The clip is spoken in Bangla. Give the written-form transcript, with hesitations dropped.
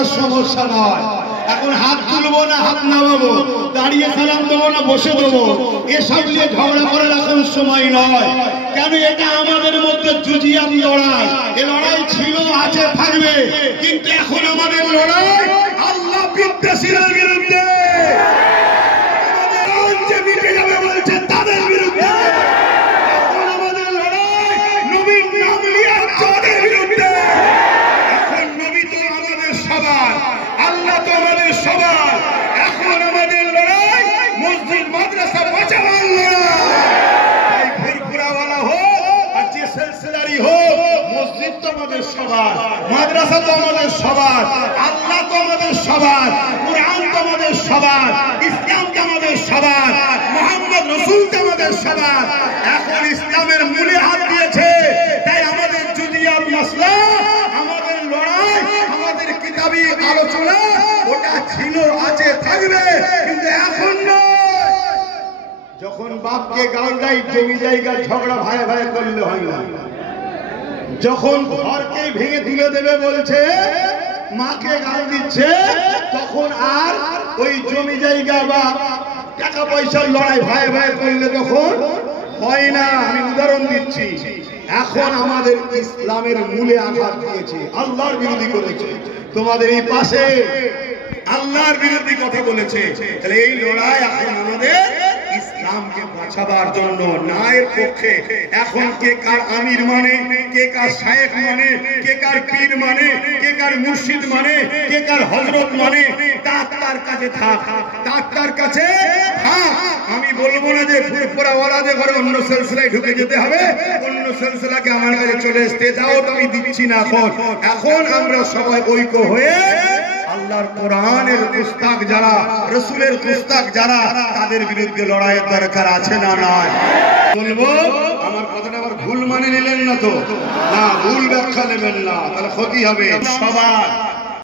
করার সমস্যা নয়। এখন হাত তুলবো না হাত নামাবো, দাঁড়িয়ে সালাম দেবো না বসে দেবো, এসব নিয়ে ঝগড়া করার এখন সময় নয়। কেন? এটা আমাদের মধ্যে জুজিয়াত লড়াই। এ লড়াই ছিল, আছে, থাকবে, কিন্তু এখন আমাদের লড়াই আল্লাহ বিদ্বেষীদের বিরুদ্ধে, মিটে যাবে বলছে তাদের বিরুদ্ধে। এখন আমাদের লড়াই নবীর নাম নিয়ে যাদের বিরুদ্ধে। এখন নবী তো আমাদের সবার, আল্লাহ তো আমাদের সবার। এখন আমাদের লড়াই মসজিদ মাদ্রাসা বাঁচাবার লড়াই। ফুরফুরাওয়ালা হোক আর যে সিলসিলারি হোক, মসজিদ তো আমাদের সবার, মাদ্রাসা তো আমাদের সবার, আল্লাহ তো আমাদের সবার, কুরআন তো আমাদের সবার, ইসলাম তো আমাদের সবার, মুহাম্মদ রাসূল তো আমাদের সবার। এখন ইসলামের মূলে হাত দিয়েছে, তাই আমাদের জুদিয়াত মাসলা, আমাদের লড়াই, আমাদের কিতাবী আলোচনা ওটা ছিল, আছে, থাকবে, কিন্তু এখন নয়। যখন বাপকে গাল দেয় জমি জায়গা ঝগড়া ভাই ভাই করলে হয় না। যখন ঘরকে ভেঙে তুলে দেবে বলছে, মাকে গাল দিচ্ছে, তখন আর ওই জমি জায়গা বা টাকা পয়সার লড়াই ভাই ভাই করলে তখন হয় না। আমি উদাহরণ দিচ্ছি। এখন আমাদের ইসলামের মূলে আঘাত দিয়েছে, আল্লাহর বিরোধী করেছে। তোমাদের এই পাশে আল্লাহর বিরোধী কথা বলেছে। তাহলে এই লড়াই এখন আমাদের ইসলামকে বাঁচাবার জন্য, ন্যায়ের পক্ষে। এখন কে কার আমির মানে, কে কার শায়েখ মানে, কে কার পীর মানে, কে কার মুর্শিদ মানে, কে কার হযরত মানে, তার কাছে থাক, তার কাছে থাক। আমি বলবো না যে ফুরফুরাওয়ালাদের ঘরে অন্য সিলসিলায় ঢুকে যেতে হবে, অন্য সিলসিলাকে আমার কাছে চলে আসতে দাও, তো আমি দিচ্ছি না। এখন আমরা সবাই ঐক্য হয়ে আল্লাহর কোরআনের পুস্তক যারা, রাসূলের পুস্তক যারা, তাদের বিরুদ্ধে লড়াইয়ের দরকার আছে না নয়? বলবো, আমার কথাটা আবার ভুল মানে নিলেন না তো? না, ভুল ব্যাখ্যা নেবেন না, তাহলে ক্ষতি হবে সবার।